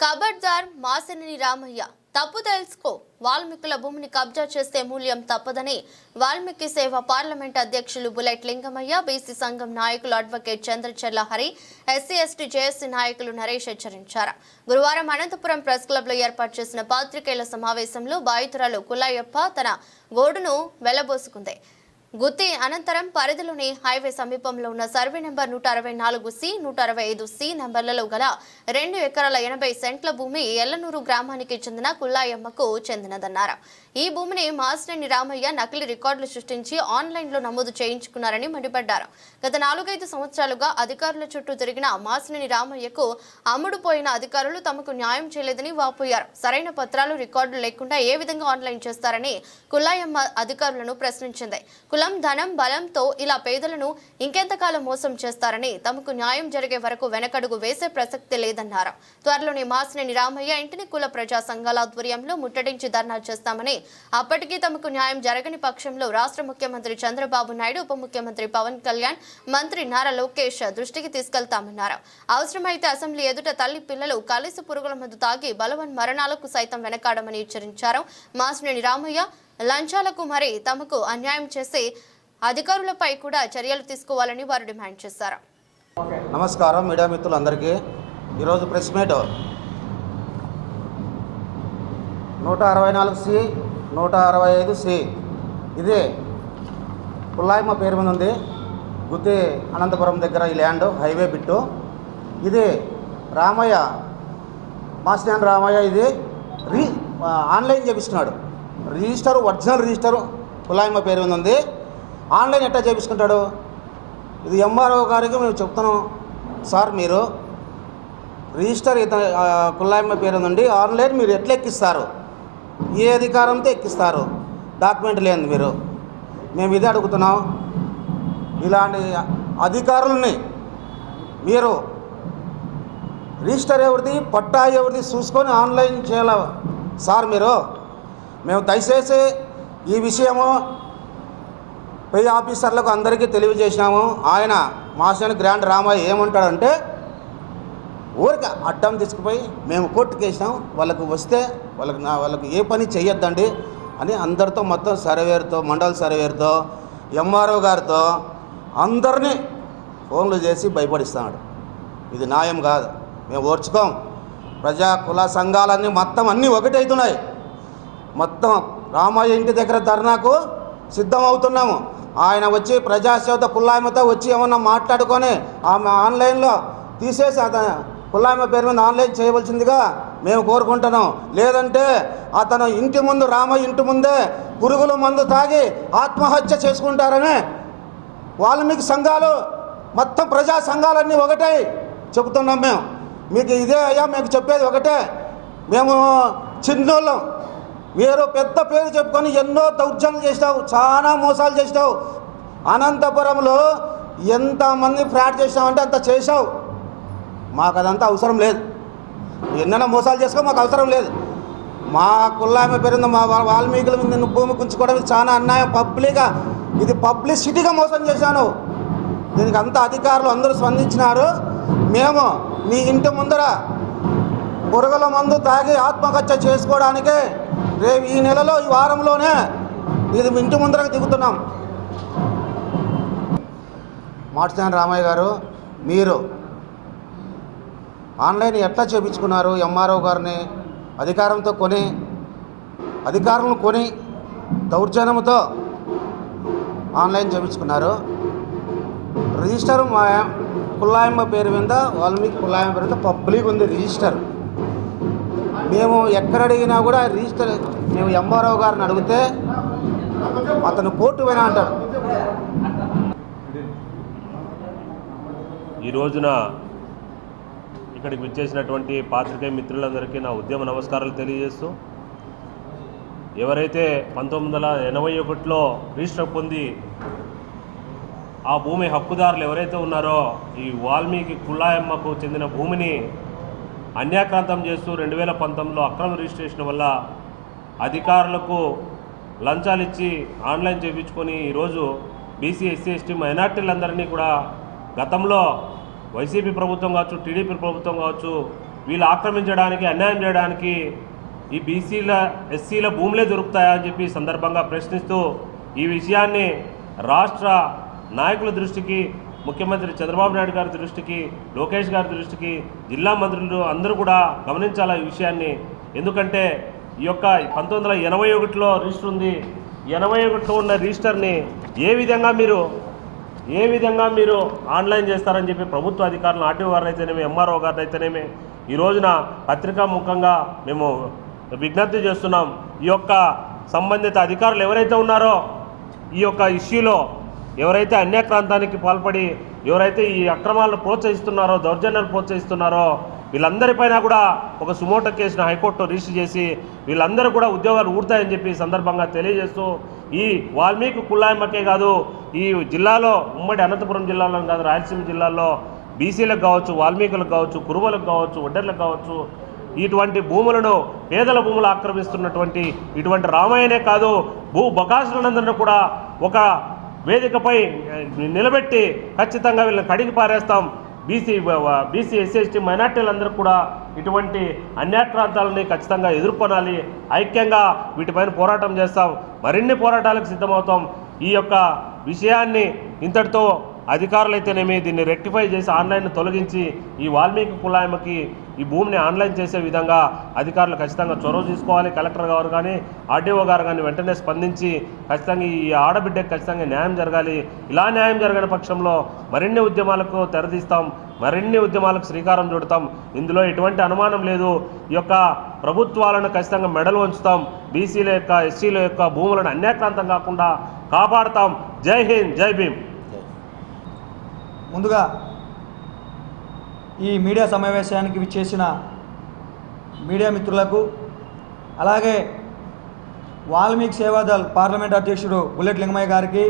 కబడ్దార్ మాసినేని రామయ్య. తప్పు తెలుసుకో. వాల్మీకుల భూమిని కబ్జా చేస్తే మూల్యం తప్పదని వాల్మీకి సేవ పార్లమెంట్ అధ్యక్షులు బుల్లెట్ లింగమయ్య బీసీ సంఘం నాయకులు advocate Chandracharla Hari SC ST JSC నాయకులు నరేష్ హెచ్చరించారు. గురువారం అనంతపురం ప్రెస్ క్లబ్లో ఏర్పాటు చేసిన పాత్రికేయుల సమావేశంలో బాధితురాలు కులాయప్ప తన గోడును వెళ్ళబోసుకుంది గుత్తి అనంతరం పరిధిలోని హైవే సమీపంలో ఉన్న సర్వే నెంబర్ నూట అరవై నాలుగు సి నూట అరవై ఐదు సి నెంబర్లలో గల రెండు ఎకరాల ఎనభై సెంట్ల భూమి ఎల్లనూరు గ్రామానికి చెందిన కుల్లాయమ్మకు చెందినదన్నారు. ఈ భూమిని మాసినేని రామయ్య నకిలీ రికార్డులు సృష్టించి ఆన్లైన్లో నమోదు చేయించుకున్నారని మండిపడ్డారు. గత నాలుగైదు సంవత్సరాలుగా అధికారుల చుట్టూ తిరిగిన మాసినేని రామయ్యకు అమ్ముడుపోయిన అధికారులు తమకు న్యాయం చేయలేదని వాపోయారు. సరైన పత్రాలు రికార్డులు లేకుండా ఏ విధంగా ఆన్లైన్ చేస్తారని కుల్లాయమ్మ అధికారులను ప్రశ్నించింది. కులం ధనం బలంతో ఇలా పేదలను ఇంకెంతకాలం మోసం చేస్తారని తమకు న్యాయం జరిగే వరకు వెనకడుగు వేసే ప్రసక్తి లేదన్నారు. త్వరలోనే మాసినేని రామయ్య ఇంటిని కుల ప్రజా సంఘాల ఆధ్వర్యంలో ముట్టడించి ధర్నా చేస్తామని అప్పటికీ తమకు న్యాయం జరగని పక్షంలో రాష్ట్ర ముఖ్యమంత్రి చంద్రబాబు నాయుడు ఉప ముఖ్యమంత్రి పవన్ కళ్యాణ్ మంత్రి నారా లోకేష్ దృష్టికి తీసుకెళ్తామన్నారు. అవసరమైతే అసెంబ్లీ ఎదుట తల్లి పిల్లలు కలిసి పురుగుల మందు తాగి బలవన్ మరణాలకు సైతం వెనకాడమని హెచ్చరించారు. మాసినేని రామయ్య లంచాలకు మరి తమకు అన్యాయం చేసి అధికారులపై కూడా చర్యలు తీసుకోవాలని వారు డిమాండ్ చేశారు. నమస్కారం మీడియా మిత్రులందరికీ. ఈరోజు ప్రెస్ మీట్. నూట అరవై నాలుగు సి నూట అరవై ఐదు సి. ఇది పుల్లాయిమ పేరు మీద ఉంది. గుత్తి అనంతపురం దగ్గర ఈ ల్యాండ్ హైవే బిట్టు. ఇది రామయ్య మాస్టర్ రామయ్య ఇది రీ ఆన్లైన్ చేపిస్తున్నాడు. రిజిస్టర్ ఒరిజినల్ రిజిస్టర్ పుల్లాయమ్మ పేరు ఉంది ఆన్లైన్ ఎట్లా చేపించుకుంటాడు? ఇది ఎంఆర్ఓ గారికి మేము చెప్తున్నాం. సార్ మీరు రిజిస్టర్ ఇత ఆ, కుల్లాయమ్మ పేరు నుండి ఆన్లైన్ మీరు ఎట్లా ఎక్కిస్తారు? ఏ అధికారంతో ఎక్కిస్తారు? డాక్యుమెంట్ లేదు మీరు. మేము ఇదే అడుగుతున్నాం. ఇలాంటి అధికారుల్ని మీరు రిజిస్టర్ ఎవరిది పట్టా ఎవరిది చూసుకొని ఆన్లైన్ చేయాల సార్ మీరు? మేము దయచేసి ఈ విషయము పై ఆఫీసర్లకు అందరికీ తెలియజేసినాము. ఆయన మాస్టర్ గ్రాండ్ రామయ్య ఏమంటాడంటే ఊరికి అడ్డం తీసుకుపోయి మేము కోర్టుకు వేసినాం వాళ్ళకు వస్తే వాళ్ళకి నా వాళ్ళకి ఏ పని చెయ్యొద్దండి అని అందరితో మొత్తం సర్వేర్తో మండల సర్వేర్తో ఎంఆర్ఓ గారితో అందరినీ ఫోన్లు చేసి భయపడిస్తున్నాడు. ఇది న్యాయం కాదు. మేము ఓర్చుకోం. ప్రజా కుల సంఘాలన్నీ మొత్తం అన్నీ ఒకటవుతున్నాయి మొత్తం రామయ్య ఇంటి దగ్గర ధర్నాకు సిద్ధం అవుతున్నాము ఆయన వచ్చి ప్రజాసేవత పుల్లాయమతో వచ్చి ఏమన్నా మాట్లాడుకొని ఆమె ఆన్లైన్లో తీసేసి అతను పుల్లాయమ పేరు మీద ఆన్లైన్ చేయవలసిందిగా మేము కోరుకుంటున్నాం. లేదంటే అతను ఇంటి ముందు రామయ్య ఇంటి ముందే పురుగుల మందు తాగి ఆత్మహత్య చేసుకుంటారని వాల్మీకి సంఘాలు మొత్తం ప్రజా సంఘాలన్నీ ఒకటే చెబుతున్నాం మేము. మీకు ఇదే అయ్యా మీకు చెప్పేది ఒకటే. మేము చిన్నోళ్ళం. మీరు పెద్ద పేరు చెప్పుకొని ఎన్నో దౌర్జన్యం చేసినావు చాలా మోసాలు చేసినావు. అనంతపురంలో ఎంతమంది ఫ్రాడ్ చేసినావంటే అంత చేసావు మాకు అదంతా అవసరం లేదు. ఎన్నైనా మోసాలు చేసుకో మాకు అవసరం లేదు. మా కుల్లామె పేరుంది మా వాల్మీకుల మీద నిన్ను భూమి కుంచుకోవడం ఇది చాలా అన్యాయం. పబ్లిక్గా ఇది పబ్లిసిటీగా మోసం చేశాను. దీనికి అంత అధికారులు అందరూ స్పందించినారు. మేము నీ ఇంటి ముందర పురుగుల మందు తాగి ఆత్మహత్య చేసుకోవడానికి రేపు ఈ నెలలో ఈ వారంలోనే ఇది ఇంటి ముందరకు దిగుతున్నాం. మాట్సాని రామయ్య గారు మీరు ఆన్లైన్ ఎట్లా చేపించుకున్నారు? ఎంఆర్ఓ గారిని అధికారంతో కొని అధికారులను కొని దౌర్జన్యంతో ఆన్లైన్ చేపించుకున్నారు. రిజిస్టర్ మా కుల్లాయమ్మ పేరు మీద వాల్మీకి కుల్లాయమ్మ పేరు మీద పబ్లిక్ ఉంది రిజిస్టర్. మేము ఎక్కడ అడిగినా కూడా రిజిస్టర్ మేము ఎంఆర్ఓ గారిని అడిగితే అతను కోర్టు పోయినా అంటాడు ఈ రోజున ఇక్కడికి విచ్చేసినటువంటి పాత్రికేయ మిత్రులందరికీ నా ఉద్యమ నమస్కారాలు తెలియజేస్తూ ఎవరైతే పంతొమ్మిది వందల ఎనభై ఒకటిలో రిజిస్టర్ పొంది ఆ భూమి హక్కుదారులు ఎవరైతే ఉన్నారో ఈ వాల్మీకి కుల్లాయమ్మకు చెందిన భూమిని అన్యాక్రాంతం చేస్తూ రెండు వేల పంతొమ్మిదిలో అక్రమ రిజిస్ట్రేషన్ వల్ల అధికారులకు లంచాలు ఇచ్చి ఆన్లైన్ చేయించుకొని ఈరోజు బీసీ ఎస్సీ ఎస్టీ మైనార్టీలందరినీ కూడా గతంలో వైసీపీ ప్రభుత్వం కావచ్చు టీడీపీ ప్రభుత్వం కావచ్చు వీళ్ళు ఆక్రమించడానికి అన్యాయం చేయడానికి ఈ బీసీల ఎస్సీల భూములే దొరుకుతాయా అని చెప్పి సందర్భంగా ప్రశ్నిస్తూ ఈ విషయాన్ని రాష్ట్ర నాయకుల దృష్టికి ముఖ్యమంత్రి చంద్రబాబు నాయుడు గారి దృష్టికి లోకేష్ గారి దృష్టికి జిల్లా మంత్రులు అందరూ కూడా గమనించాలి ఈ విషయాన్ని? ఎందుకంటే ఈ యొక్క పంతొమ్మిది వందల ఎనభై ఒకటిలో రిజిస్టర్ ఉంది. ఎనభై ఒకటిలో ఉన్న రిజిస్టర్ని ఏ విధంగా మీరు ఏ విధంగా మీరు ఆన్లైన్ చేస్తారని చెప్పి ప్రభుత్వ అధికారులు ఆర్టీఓ గారు అయితేనేమి ఎంఆర్ఓ గారు అయితేనేమి ఈ రోజున పత్రికా ముఖంగా మేము విజ్ఞప్తి చేస్తున్నాం. ఈ యొక్క సంబంధిత అధికారులు ఎవరైతే ఉన్నారో ఈ యొక్క ఇష్యూలో ఎవరైతే అన్యాక్రాంతానికి పాల్పడి ఎవరైతే ఈ అక్రమాలను ప్రోత్సహిస్తున్నారో దౌర్జన్యాలు ప్రోత్సహిస్తున్నారో వీళ్ళందరిపైన కూడా ఒక సుమోటో కేసును హైకోర్టు రిజిస్టర్ చేసి వీళ్ళందరూ కూడా ఉద్యోగాలు ఊడతాయని చెప్పి సందర్భంగా తెలియజేస్తూ ఈ వాల్మీకి కుల్లాయమ్మకే కాదు ఈ జిల్లాలో ఉమ్మడి అనంతపురం జిల్లాలో కాదు రాయలసీమ జిల్లాలో బీసీలకు కావచ్చు వాల్మీకులకు కావచ్చు కురువలకు కావచ్చు ఒడ్డర్లకు కావచ్చు ఇటువంటి భూములను పేదల భూములు ఆక్రమిస్తున్నటువంటి ఇటువంటి రామయ్యనే కాదు భూ బకాసులందరినీ కూడా ఒక వేదికపై నిలబెట్టి ఖచ్చితంగా వీళ్ళని కడిగి పారేస్తాం. బీసీ బీసీ ఎస్సీ ఎస్టీ మైనార్టీలందరూ కూడా ఇటువంటి అన్యాక్రాంతాలని ఖచ్చితంగా ఎదుర్కొనాలి. ఐక్యంగా వీటిపైన పోరాటం చేస్తాం. మరిన్ని పోరాటాలకు సిద్ధమవుతాం. ఈ యొక్క విషయాన్ని ఇంతటితో అధికారులైతేనేమి దీన్ని రెక్టిఫై చేసి ఆన్లైన్ తొలగించి ఈ వాల్మీకి కులాయమకి ఈ భూమిని ఆన్లైన్ చేసే విధంగా అధికారులు ఖచ్చితంగా చొరవ తీసుకోవాలి. కలెక్టర్ గారు కానీ ఆర్డీఓ గారు కానీ వెంటనే స్పందించి ఖచ్చితంగా ఈ ఆడబిడ్డకి ఖచ్చితంగా న్యాయం జరగాలి. ఇలా న్యాయం జరగని పక్షంలో మరిన్ని ఉద్యమాలకు తెరదీస్తాం మరిన్ని ఉద్యమాలకు శ్రీకారం చుడతాం. ఇందులో ఎటువంటి అనుమానం లేదు. ఈ యొక్క ప్రభుత్వాలను ఖచ్చితంగా మెడలు ఉంచుతాం బీసీల యొక్క ఎస్సీల యొక్క భూములను అన్యాక్రాంతం కాకుండా కాపాడుతాం. జై హింద్ జై భీమ్. ముందుగా ఈ మీడియా సమావేశానికి విచ్చేసిన మీడియా మిత్రులకు అలాగే వాల్మీకి సేవాదల్ పార్లమెంట్ అధ్యక్షుడు బుల్లెట్ లింగమయ్య గారికి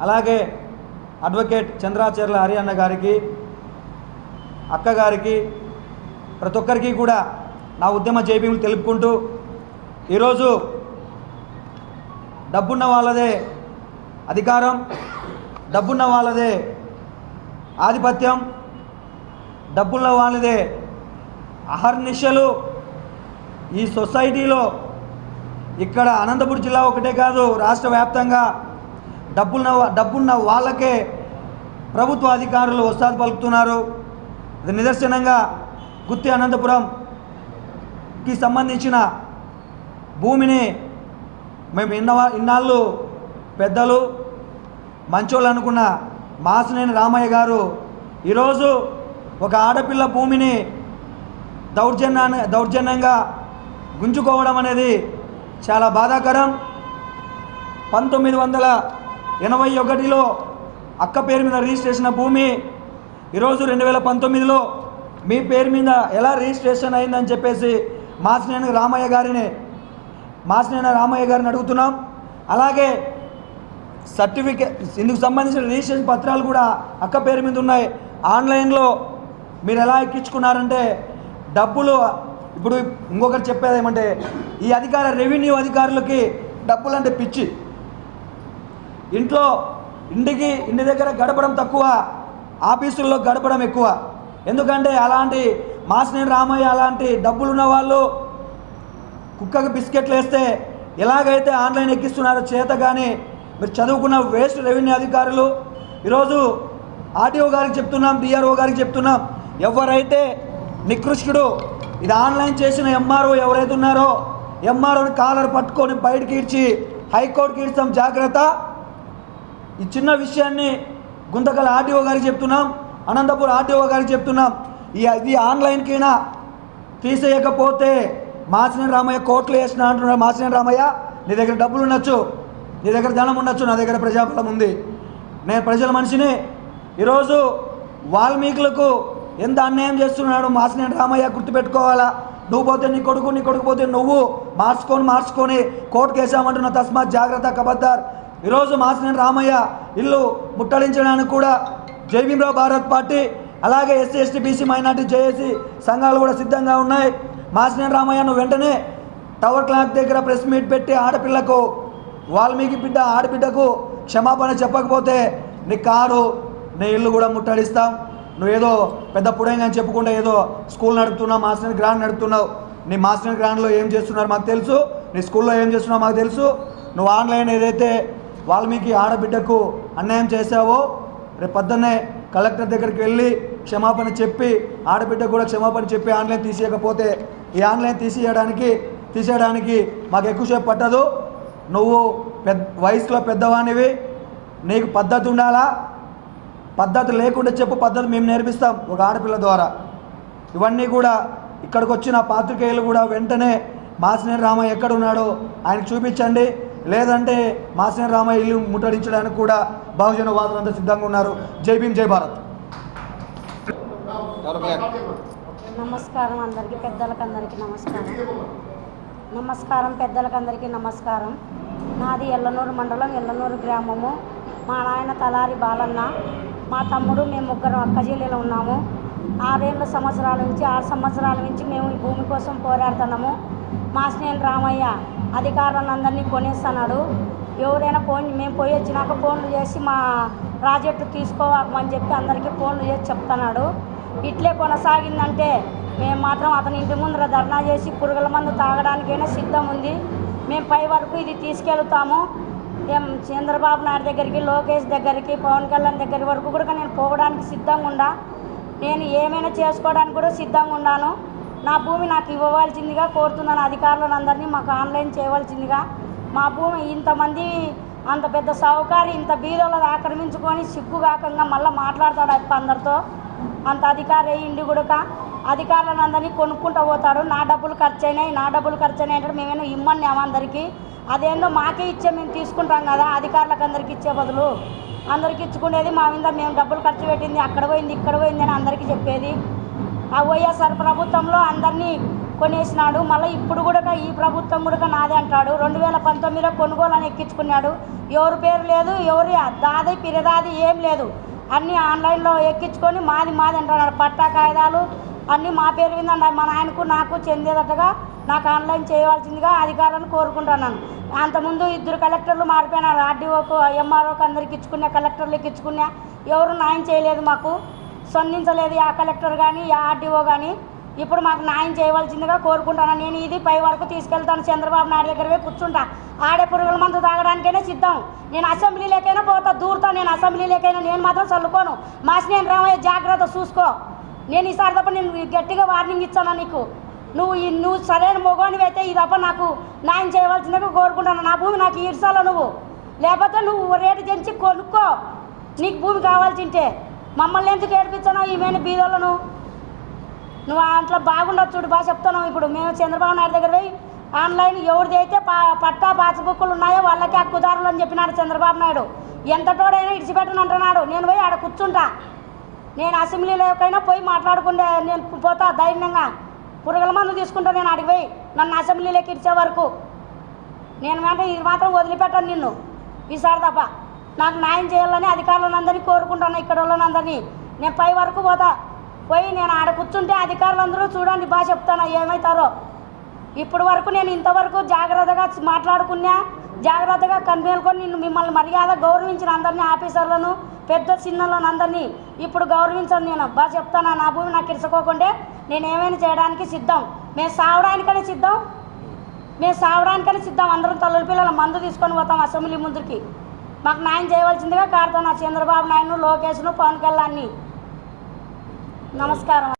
అలాగే అడ్వకేట్ చంద్రాచర్ల హరియాణ గారికి అక్క గారికి ప్రతి ఒక్కరికి కూడా నా ఉద్యమ జైబీములు తెలుపుకుంటూ ఈరోజు డబ్బున్న వాళ్ళదే అధికారం డబ్బున్న వాళ్ళదే ఆధిపత్యం డబ్బున్న వాళ్ళదే అహర్నిశలు ఈ సొసైటీలో. ఇక్కడ అనంతపురం జిల్లా ఒకటే కాదు రాష్ట్ర వ్యాప్తంగా డబ్బున్న డబ్బున్న వాళ్ళకే ప్రభుత్వ అధికారులు వస్తాది పలుకుతున్నారు. ఇది నిదర్శనంగా గుత్తి అనంతపురంకి సంబంధించిన భూమిని మేము ఇన్న ఇన్నాళ్ళు పెద్దలు మంచోళ్ళు అనుకున్న మాసినేని రామయ్య గారు ఈరోజు ఒక ఆడపిల్ల భూమిని దౌర్జన్యాన్ని దౌర్జన్యంగా గుంజుకోవడం అనేది చాలా బాధాకరం. పంతొమ్మిది వందల ఎనభై ఒకటిలో అక్క పేరు మీద రిజిస్ట్రేషన్ భూమి. ఈరోజు రెండు వేల పంతొమ్మిదిలో మీ పేరు మీద ఎలా రిజిస్ట్రేషన్ అయిందని చెప్పేసి మాసినేని రామయ్య గారిని మాసినేని రామయ్య గారిని అడుగుతున్నాం. అలాగే సర్టిఫికేట్ ఇందుకు సంబంధించిన రిజిస్ట్రేషన్ పత్రాలు కూడా అక్క పేరు మీద ఉన్నాయి. ఆన్లైన్లో మీరు ఎలా ఎక్కించుకున్నారంటే డబ్బులు ఇప్పుడు ఇంకొకటి చెప్పేది ఏమంటే ఈ అధికార రెవెన్యూ అధికారులకి డబ్బులు అంటే పిచ్చి. ఇంట్లో ఇంటికి ఇంటి దగ్గర గడపడం తక్కువ ఆఫీసుల్లో గడపడం ఎక్కువ. ఎందుకంటే అలాంటి మాసినేని రామయ్య అలాంటి డబ్బులున్న వాళ్ళు కుక్కకు బిస్కెట్లు వేస్తే ఎలాగైతే ఆన్లైన్ ఎక్కిస్తున్నారో చేత కానీ మీరు చదువుకున్న వేస్ట్ రెవెన్యూ అధికారులు ఈరోజు ఆర్టీఓ గారికి చెప్తున్నాం డిఆర్ఓ గారికి చెప్తున్నాం ఎవరైతే నికృష్టుడు ఇది ఆన్లైన్ చేసిన ఎంఆర్ఓ ఎవరైతే ఉన్నారో ఎంఆర్ఓని కాలర్ పట్టుకొని బయటకి ఇడ్చి హైకోర్టుకి ఇడ్చాం జాగ్రత్త. ఈ చిన్న విషయాన్ని గుంతకల్ ఆర్టీఓ గారికి చెప్తున్నాం అనంతపూర్ ఆర్టీఓ గారికి చెప్తున్నాం. ఈ ఇది ఆన్లైన్కైనా తీసేయకపోతే మాసినేని రామయ్య కోట్లు వేసిన అంటున్నాడు మాసినేని రామయ్య నీ దగ్గర డబ్బులు ఉండొచ్చు నీ దగ్గర ధనం ఉండొచ్చు నా దగ్గర ప్రజాఫలం ఉంది. నేను ప్రజల మనిషిని. ఈరోజు వాల్మీకులకు ఎంత అన్యాయం చేస్తున్నాడు మాసినేని రామయ్య గుర్తుపెట్టుకోవాలా? నువ్వు పోతే నీ కొడుకు నీ కొడుకు పోతే నువ్వు మార్చుకొని మార్చుకొని కోర్టుకు వేసామంటున్న తస్మాత్ జాగ్రత్త కబద్దార్. ఈరోజు మాసినేని రామయ్య ఇల్లు ముట్టడించడానికి కూడా జైభీమరావు భారత్ పార్టీ అలాగే SC ST BC minority JAC సంఘాలు కూడా సిద్ధంగా ఉన్నాయి. మాసినేని రామయ్య నువ్వు వెంటనే టవర్ క్లాక్ దగ్గర ప్రెస్ మీట్ పెట్టి ఆడపిల్లకు వాల్మీకి బిడ్డ ఆడబిడ్డకు క్షమాపణ చెప్పకపోతే నీ కారు నీ ఇల్లు కూడా ముట్టడిస్తాం. నువ్వేదో పెద్ద పుడేంగా అని చెప్పుకుంటే ఏదో స్కూల్ నడుపుతున్నావు మాస్టర్ గ్రాండ్ నడుపుతున్నావు. నీ మాస్టర్ గ్రాండ్లో ఏం చేస్తున్నారు మాకు తెలుసు. నీ స్కూల్లో ఏం చేస్తున్నావు మాకు తెలుసు. నువ్వు ఆన్లైన్ ఏదైతే వాల్మీకి ఆడబిడ్డకు అన్యాయం చేసావో రేపు పొద్దున్నే కలెక్టర్ దగ్గరికి వెళ్ళి క్షమాపణ చెప్పి ఆడబిడ్డకు కూడా క్షమాపణ చెప్పి ఆన్లైన్ తీసేయకపోతే ఈ ఆన్లైన్ తీసేయడానికి తీసేయడానికి మాకు ఎక్కువసేపు పట్టదు. నువ్వు పెద్ద వయసులో పెద్దవానివి నీకు పద్ధతి ఉండాలా? పద్ధతి లేకుండా చెప్పు పద్ధతి మేము నేర్పిస్తాం ఒక ఆడపిల్ల ద్వారా. ఇవన్నీ కూడా ఇక్కడికి వచ్చిన పాత్రికేయులు కూడా వెంటనే మాసినేని రామయ్య ఎక్కడ ఉన్నాడో ఆయనకు చూపించండి. లేదంటే మాసినేని రామయ్య ఇల్లు ముట్టడించడానికి కూడా బహుజన వాదులంతా సిద్ధంగా ఉన్నారు. జై భీమ్ జై భారత్. నమస్కారం అందరికీ పెద్దలకు అందరికీ నమస్కారం. నమస్కారం పెద్దలకు అందరికీ నమస్కారం. నాది ఎల్లనూరు మండలం ఎల్లనూరు గ్రామము. మా నాయన తలారి బాలన్న మా తమ్ముడు మేము ముగ్గురం అక్క ఉన్నాము. ఆరేళ్ళ సంవత్సరాల నుంచి ఆరు సంవత్సరాల నుంచి మేము ఈ భూమి కోసం పోరాడుతున్నాము. మా స్నేహితులు రామయ్య అధికారులందరినీ కొనేస్తున్నాడు. ఎవరైనా ఫోన్ మేము పోయి వచ్చినాక ఫోన్లు చేసి మా ప్రాజెక్టు తీసుకోవాలని చెప్పి అందరికీ ఫోన్లు చేసి చెప్తున్నాడు. ఇట్లే కొనసాగిందంటే మేము మాత్రం అతని ఇంటి ముందర ధర్నా చేసి పురుగుల మందు తాగడానికైనా సిద్ధం ఉంది. మేము పై వరకు ఇది తీసుకెళ్తాము. ఏం చంద్రబాబు నాయుడు దగ్గరికి లోకేష్ దగ్గరికి పవన్ కళ్యాణ్ దగ్గర వరకు కూడా నేను పోవడానికి సిద్ధంగా ఉండా నేను ఏమైనా చేసుకోవడానికి కూడా సిద్ధంగా ఉన్నాను. నా భూమి నాకు ఇవ్వవలసిందిగా కోరుతున్నాను అధికారులను అందరినీ మాకు ఆన్లైన్ చేయవలసిందిగా. మా భూమి ఇంతమంది అంత పెద్ద సావుకారి ఇంత బీదోళ్ళది ఆక్రమించుకొని సిగ్గు కాకుండా మళ్ళీ మాట్లాడతాడు అందరితో అంత అధికారి అయ్యిండి కూడా అధికారులను అందరినీ కొనుక్కుంటూ పోతాడు. నా డబ్బులు ఖర్చు అయినాయి నా డబ్బులు ఖర్చు అయినాయి అంటే మేమేమో ఇమ్మన్నాము అందరికీ? అదేందో మాకే ఇచ్చే మేము తీసుకుంటాం కదా అధికారులకు అందరికి ఇచ్చే బదులు. అందరికి ఇచ్చుకునేది మా మీద మేము డబ్బులు ఖర్చు పెట్టింది అక్కడ పోయింది ఇక్కడ పోయింది అని అందరికీ చెప్పేది. ఆ వైఎస్ఆర్ ప్రభుత్వంలో అందరినీ కొనేసినాడు. మళ్ళీ ఇప్పుడు కూడా ఈ ప్రభుత్వం కూడా నాదే అంటాడు. రెండు వేల పంతొమ్మిదిలో కొనుగోలు అని ఎక్కించుకున్నాడు. ఎవరి పేరు లేదు ఎవరి దాది పిరదాది ఏం లేదు. అన్నీ ఆన్లైన్లో ఎక్కించుకొని మాది మాది అంటున్నాడు. పట్టా కాగితాలు అన్నీ మా పేరు మీద మా నాయనకు నాకు చెందేటట్టుగా నాకు ఆన్లైన్ చేయవలసిందిగా అధికారులను కోరుకుంటున్నాను. అంతకుముందు ఇద్దరు కలెక్టర్లు మారిపోయినారు ఆర్డీఓకు ఎంఆర్ఓకు అందరికి ఇచ్చుకున్నా కలెక్టర్లకు ఇచ్చుకున్నా ఎవరు న్యాయం చేయలేదు మాకు. స్పందించలేదు ఆ కలెక్టర్ కానీ ఆ ఆర్డీఓ కానీ ఇప్పుడు మాకు న్యాయం చేయవలసిందిగా కోరుకుంటాను నేను ఇది పై వరకు తీసుకెళ్తాను. చంద్రబాబు నాయుడు దగ్గర పోయి కూర్చుంటా. ఆడే పురుగుల మందు తాగడానికైనా సిద్ధం. నేను అసెంబ్లీలోకైనా పోతా దూరుతా. నేను అసెంబ్లీలోకైనా నేను మాత్రం చల్లుకోను. మాసినేని రామయ్య జాగ్రత్త చూసుకో. నేను ఈసారి తప్ప నేను గట్టిగా వార్నింగ్ ఇచ్చాను నీకు? నువ్వు ఈ నువ్వు సరైన మొగోనివి అయితే ఈ తప్ప నాకు న్యాయం చేయవలసిందిగా కోరుకుంటాను నా భూమి నాకు ఈడ్చాలో నువ్వు. లేకపోతే నువ్వు రేటు తెంచి కొనుక్కో. నీకు భూమి కావాల్సింటే మమ్మల్ని ఎందుకు ఏడిపించానో ఈమెను బీదోళ్ళను? నువ్వు అట్లా బాగుండదు చూడు బాగా చెప్తాను ఇప్పుడు. మేము చంద్రబాబు నాయుడు దగ్గర పోయి ఆన్లైన్ ఎవరిది అయితే పా పట్టా పాసబుక్కులు ఉన్నాయో వాళ్ళకి హక్కుదారులు అని చెప్పినాడు చంద్రబాబు నాయుడు. ఎంతటోడైనా ఇడిచిపెట్టను అంటున్నాడు. నేను పోయి ఆడ కూర్చుంటా. నేను అసెంబ్లీలోకైనా పోయి మాట్లాడుకుంటే నేను పోతా ధైర్యంగా. పురుగుల మందు తీసుకుంటా నేను అడిగి పోయి నన్ను అసెంబ్లీలోకి ఇచ్చే వరకు. నేను వెంట ఇది మాత్రం వదిలిపెట్టాను నిన్ను. ఈసారి తప్ప నాకు న్యాయం చేయాలని అధికారులందరినీ కోరుకుంటాను ఇక్కడ వాళ్ళందరినీ నేను పై వరకు పోతా. పోయి నేను ఆడ కూర్చుంటే అధికారులందరూ చూడండి బాగా చెప్తాను ఏమవుతారో ఇప్పుడు వరకు నేను ఇంతవరకు జాగ్రత్తగా మాట్లాడుకున్నా జాగ్రత్తగా కనిపేలుకొని నిన్ను మిమ్మల్ని మర్యాద గౌరవించిన అందరినీ ఆఫీసర్లను పెద్ద చిన్నలను అందరినీ ఇప్పుడు గౌరవించను నేను. బా చెప్తాను? నా భూమి నాకు ఇరుచుకోకుంటే నేను ఏమైనా చేయడానికి సిద్ధం? మేము సావడానికనే సిద్ధం? మేము సావడానికనే సిద్ధం. అందరం తల్లుల పిల్లల మందు తీసుకొని పోతాం అసెంబ్లీ ముందుకి. మాకు న్యాయం చేయవలసిందిగా కాడుతున్నా చంద్రబాబు నాయుడు లోకేష్ను పవన్ కళ్యాణ్ని. నమస్కారం.